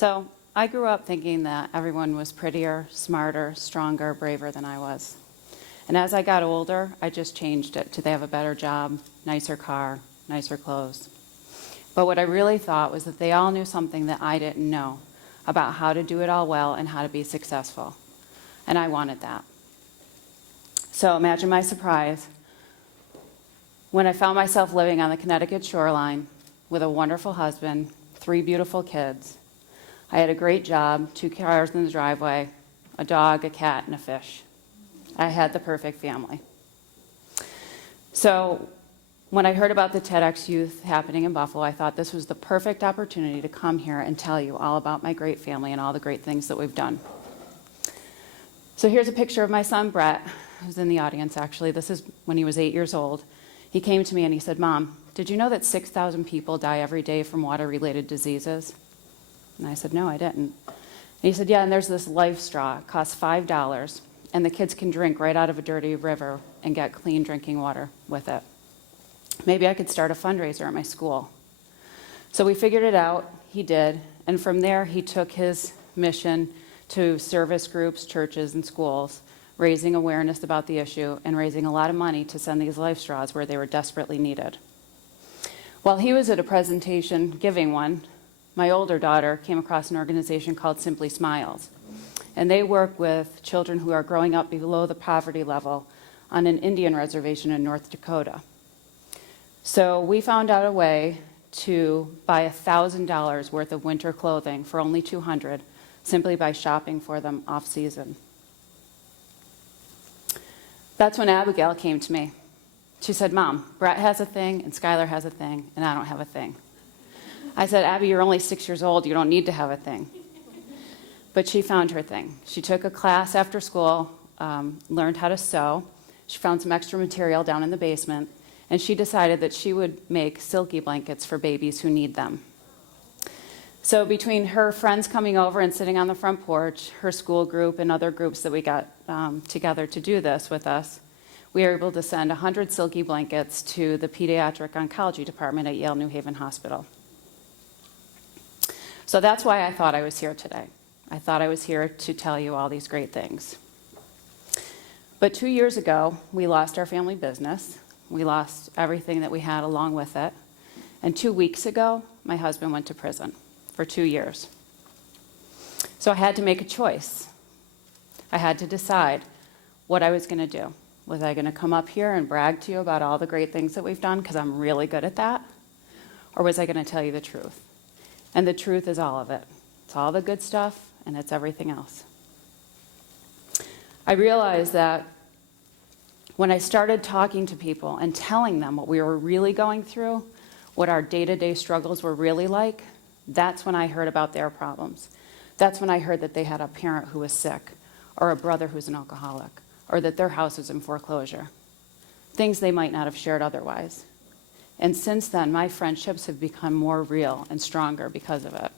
So I grew up thinking that everyone was prettier, smarter, stronger, braver than I was. And as I got older, I just changed it to they have a better job, nicer car, nicer clothes. But what I really thought was that they all knew something that I didn't know about how to do it all well and how to be successful. And I wanted that. So imagine my surprise when I found myself living on the Connecticut shoreline with a wonderful husband, 3 beautiful kids. I had a great job, 2 cars in the driveway, a dog, a cat, and a fish. I had the perfect family. So when I heard about the TEDxYouth happening in Buffalo, I thought this was the perfect opportunity to come here and tell you all about my great family and all the great things that we've done. So here's a picture of my son, Brett, who's in the audience actually. This is when he was 8 years old. He came to me and he said, "Mom, did you know that 6,000 people die every day from water-related diseases?" And I said, "No, I didn't." And he said, "Yeah, and there's this life straw. It costs $5, and the kids can drink right out of a dirty river and get clean drinking water with it. Maybe I could start a fundraiser at my school." So we figured it out. He did. And from there, he took his mission to service groups, churches, and schools, raising awareness about the issue and raising a lot of money to send these life straws where they were desperately needed. While he was at a presentation giving one, my older daughter came across an organization called Simply Smiles. And they work with children who are growing up below the poverty level on an Indian reservation in North Dakota. So we found out a way to buy $1,000 worth of winter clothing for only $200 simply by shopping for them off season. That's when Abigail came to me. She said, "Mom, Brett has a thing and Skylar has a thing and I don't have a thing." I said, "Abby, you're only 6 years old. You don't need to have a thing." But she found her thing. She took a class after school, learned how to sew. She found some extra material down in the basement, and she decided that she would make silky blankets for babies who need them. So between her friends coming over and sitting on the front porch, her school group and other groups that we got together to do this with us, we were able to send 100 silky blankets to the pediatric oncology department at Yale New Haven Hospital. So that's why I thought I was here today. I thought I was here to tell you all these great things. But 2 years ago, we lost our family business. We lost everything that we had along with it. And 2 weeks ago, my husband went to prison for 2 years. So I had to make a choice. I had to decide what I was going to do. Was I going to come up here and brag to you about all the great things that we've done because I'm really good at that? Or was I going to tell you the truth? And the truth is all of it. It's all the good stuff and it's everything else. I realized that when I started talking to people and telling them what we were really going through, what our day-to-day struggles were really like, that's when I heard about their problems. That's when I heard that they had a parent who was sick, or a brother who's an alcoholic, or that their house was in foreclosure. Things they might not have shared otherwise. And since then, my friendships have become more real and stronger because of it.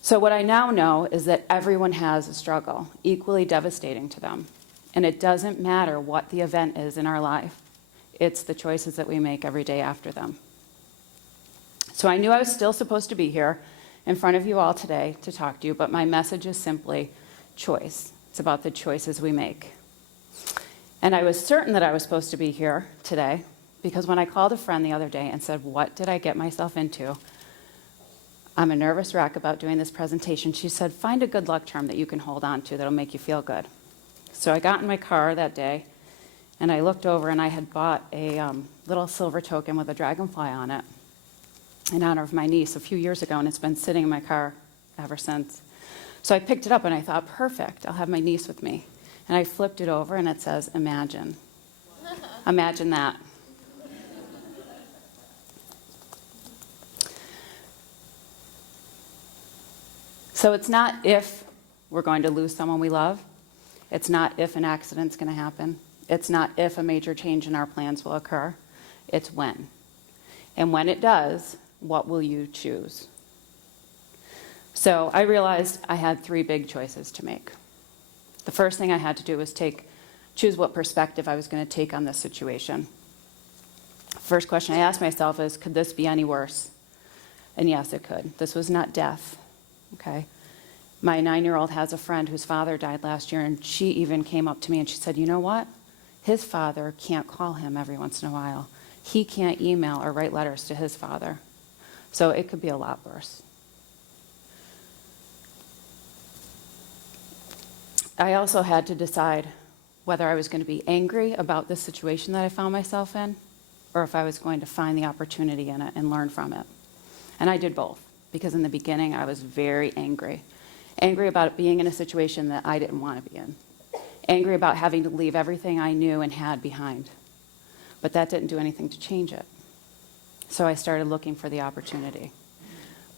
So what I now know is that everyone has a struggle, equally devastating to them. And it doesn't matter what the event is in our life. It's the choices that we make every day after them. So I knew I was still supposed to be here in front of you all today to talk to you, but my message is simply choice. It's about the choices we make. And I was certain that I was supposed to be here today because when I called a friend the other day and said, "What did I get myself into? I'm a nervous wreck about doing this presentation," she said, "Find a good luck charm that you can hold on to that'll make you feel good." So I got in my car that day and I looked over and I had bought a little silver token with a dragonfly on it in honor of my niece a few years ago, and it's been sitting in my car ever since. So I picked it up and I thought, perfect, I'll have my niece with me. And I flipped it over and it says, "Imagine." Imagine that. So it's not if we're going to lose someone we love. It's not if an accident's going to happen. It's not if a major change in our plans will occur. It's when. And when it does, what will you choose? So I realized I had 3 big choices to make. The first thing I had to do was choose what perspective I was going to take on this situation. First question I asked myself is, could this be any worse? And yes, it could. This was not death, okay? My 9-year-old has a friend whose father died last year, and she even came up to me and she said, you know what? His father can't call him every once in a while. He can't email or write letters to his father. So it could be a lot worse. I also had to decide whether I was going to be angry about this situation that I found myself in, or if I was going to find the opportunity in it and learn from it. And I did both, because in the beginning I was very angry. Angry about being in a situation that I didn't want to be in. Angry about having to leave everything I knew and had behind. But that didn't do anything to change it. So I started looking for the opportunity.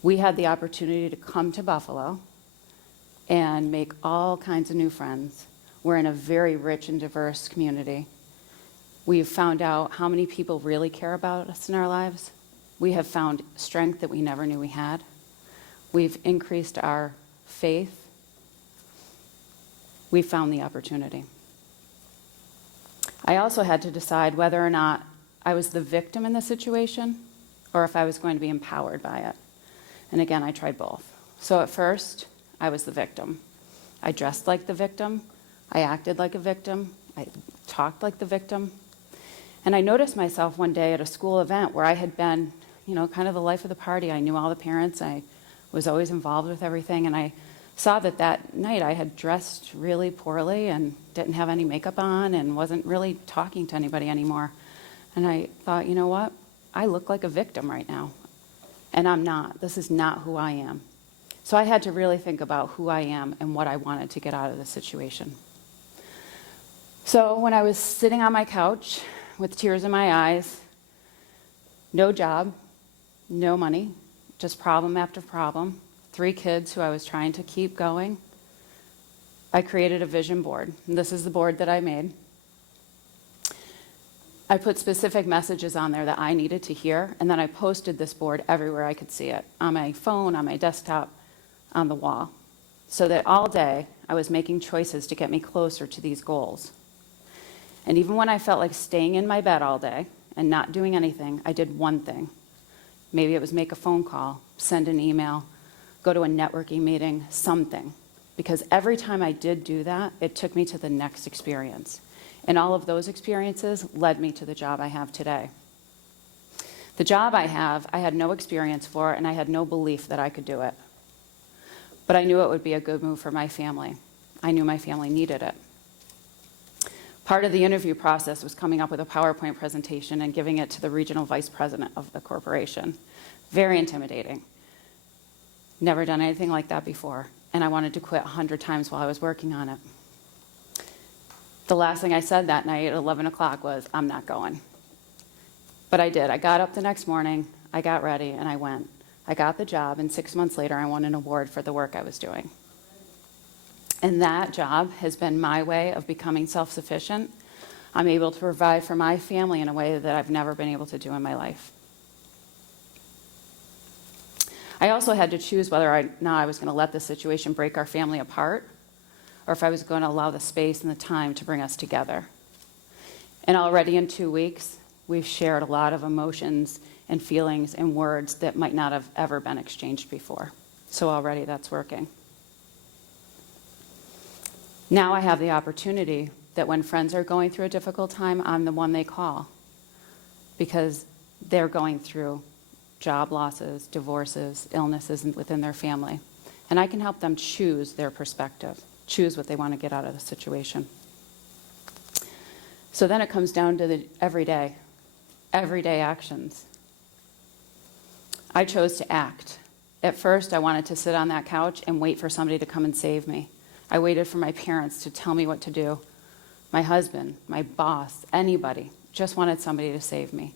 We had the opportunity to come to Buffalo and make all kinds of new friends. We're in a very rich and diverse community. We've found out how many people really care about us in our lives. We have found strength that we never knew we had. We've increased our faith. We found the opportunity. I also had to decide whether or not I was the victim in the situation or if I was going to be empowered by it. And again, I tried both. So at first, I was the victim. I dressed like the victim. I acted like a victim. I talked like the victim. And I noticed myself one day at a school event where I had been, kind of the life of the party. I knew all the parents. I was always involved with everything. And I saw that night I had dressed really poorly and didn't have any makeup on and wasn't really talking to anybody anymore. And I thought, you know what? I look like a victim right now. And I'm not. This is not who I am. So I had to really think about who I am and what I wanted to get out of the situation. So when I was sitting on my couch with tears in my eyes, no job, no money, just problem after problem, 3 kids who I was trying to keep going, I created a vision board. And this is the board that I made. I put specific messages on there that I needed to hear, and then I posted this board everywhere I could see it, on my phone, on my desktop, on the wall, so that all day I was making choices to get me closer to these goals. And even when I felt like staying in my bed all day and not doing anything, I did one thing. Maybe it was make a phone call, send an email, go to a networking meeting, something. Because every time I did do that, it took me to the next experience. And all of those experiences led me to the job I have today. The job I have, I had no experience for, and I had no belief that I could do it. But I knew it would be a good move for my family. I knew my family needed it. Part of the interview process was coming up with a PowerPoint presentation and giving it to the regional vice president of the corporation. Very intimidating. Never done anything like that before, and I wanted to quit 100 times while I was working on it. The last thing I said that night at 11 o'clock was, I'm not going. But I did. I got up the next morning, I got ready, and I went. I got the job, and 6 months later, I won an award for the work I was doing. And that job has been my way of becoming self-sufficient. I'm able to provide for my family in a way that I've never been able to do in my life. I also had to choose whether or not I was going to let this situation break our family apart, or if I was going to allow the space and the time to bring us together. And already in 2 weeks, we've shared a lot of emotions and feelings and words that might not have ever been exchanged before. So already that's working. Now I have the opportunity that when friends are going through a difficult time, I'm the one they call, because they're going through job losses, divorces, illnesses within their family. And I can help them choose their perspective, choose what they want to get out of the situation. So then it comes down to the everyday actions. I chose to act. At first, I wanted to sit on that couch and wait for somebody to come and save me. I waited for my parents to tell me what to do. My husband, my boss, anybody, just wanted somebody to save me.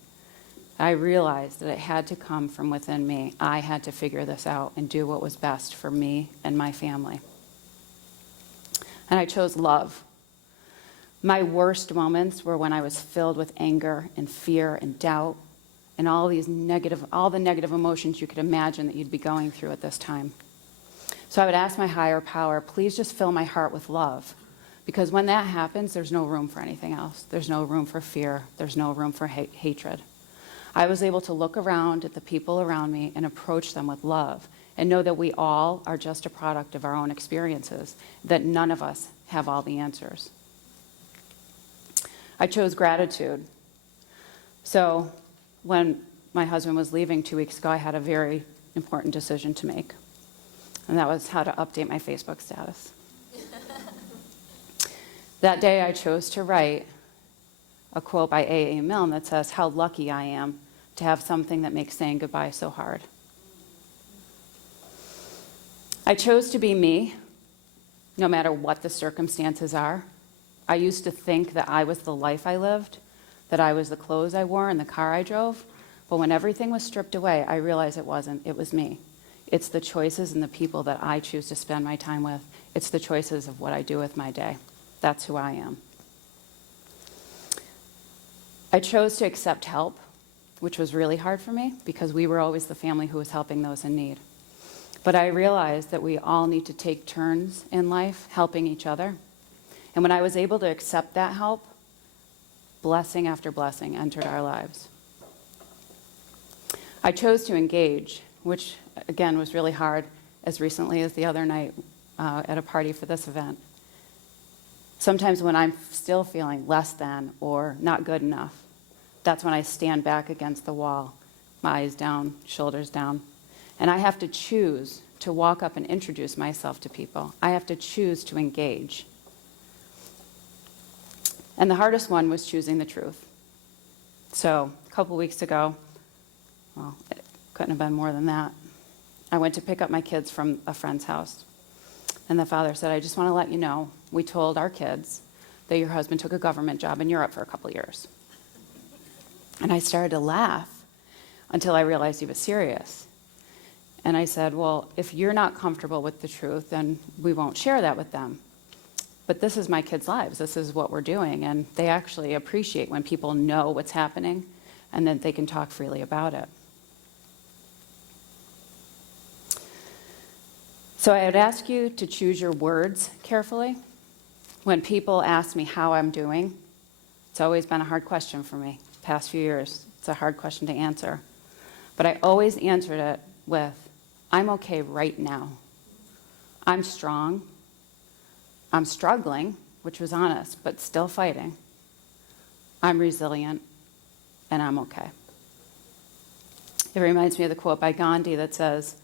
I realized that it had to come from within me. I had to figure this out and do what was best for me and my family. And I chose love. My worst moments were when I was filled with anger and fear and doubt and all the negative emotions you could imagine that you'd be going through at this time. So I would ask my higher power, please just fill my heart with love. Because when that happens, there's no room for anything else. There's no room for fear. There's no room for hatred. I was able to look around at the people around me and approach them with love and know that we all are just a product of our own experiences, that none of us have all the answers. I chose gratitude. So when my husband was leaving 2 weeks ago, I had a very important decision to make, and that was how to update my Facebook status. That day I chose to write a quote by A.A. Milne that says, "How lucky I am to have something that makes saying goodbye so hard." I chose to be me, no matter what the circumstances are. I used to think that I was the life I lived, that I was the clothes I wore and the car I drove, but when everything was stripped away, I realized it wasn't. It was me. It's the choices and the people that I choose to spend my time with. It's the choices of what I do with my day. That's who I am. I chose to accept help, which was really hard for me because we were always the family who was helping those in need. But I realized that we all need to take turns in life helping each other. And when I was able to accept that help, blessing after blessing entered our lives. I chose to engage, which again was really hard as recently as the other night at a party for this event. Sometimes when I'm still feeling less than or not good enough, that's when I stand back against the wall, my eyes down, shoulders down, and I have to choose to walk up and introduce myself to people. I have to choose to engage. And the hardest one was choosing the truth. So a couple weeks ago, well, it couldn't have been more than that, I went to pick up my kids from a friend's house. And the father said, "I just want to let you know, we told our kids that your husband took a government job in Europe for a couple years." And I started to laugh until I realized he was serious. And I said, "Well, if you're not comfortable with the truth, then we won't share that with them. But this is my kids' lives. This is what we're doing. And they actually appreciate when people know what's happening and that they can talk freely about it." So I would ask you to choose your words carefully. When people ask me how I'm doing, it's always been a hard question for me. Past few years, it's a hard question to answer. But I always answered it with, "I'm okay right now. I'm strong. I'm struggling," which was honest, but still fighting. "I'm resilient, and I'm okay." It reminds me of the quote by Gandhi that says,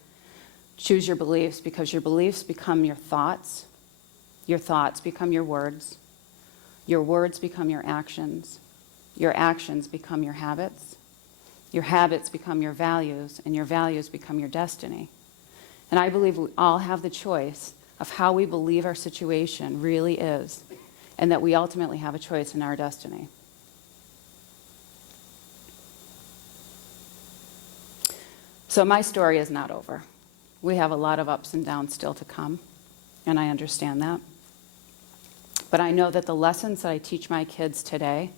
"Choose your beliefs because your beliefs become your thoughts become your words become your actions become your habits become your values, and your values become your destiny." And I believe we all have the choice of how we believe our situation really is, and that we ultimately have a choice in our destiny. So my story is not over. We have a lot of ups and downs still to come, and I understand that. But I know that the lessons that I teach my kids today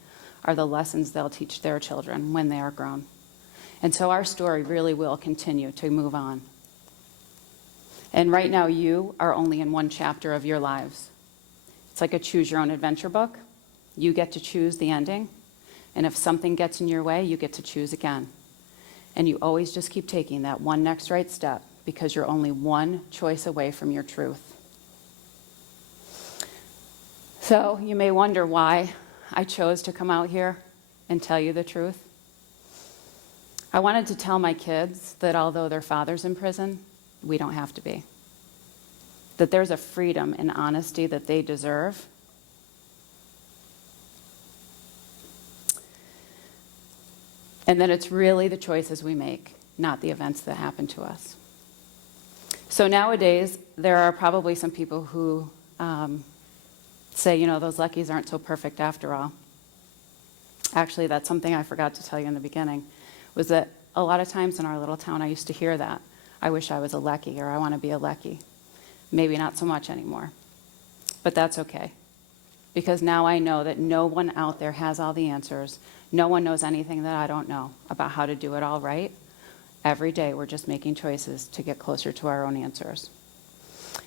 are the lessons they'll teach their children when they are grown. And so our story really will continue to move on. And right now you are only in one chapter of your lives. It's like a choose your own adventure book. You get to choose the ending. And if something gets in your way, you get to choose again. And you always just keep taking that one next right step, because you're only one choice away from your truth. So you may wonder why I chose to come out here and tell you the truth. I wanted to tell my kids that although their father's in prison, we don't have to be. That there's a freedom and honesty that they deserve. And that it's really the choices we make, not the events that happen to us. So nowadays, there are probably some people who say, you know, those Leckys aren't so perfect after all. Actually, that's something I forgot to tell you in the beginning, was that a lot of times in our little town, I used to hear that. I wish I was a Lecky, or I want to be a Lecky. Maybe not so much anymore. But that's okay. Because now I know that no one out there has all the answers. No one knows anything that I don't know about how to do it all right. Every day we're just making choices to get closer to our own answers.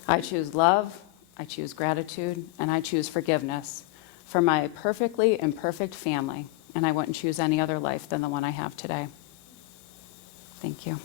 I choose love, I choose gratitude, and I choose forgiveness for my perfectly imperfect family and I wouldn't choose any other life than the one I have today. Thank you.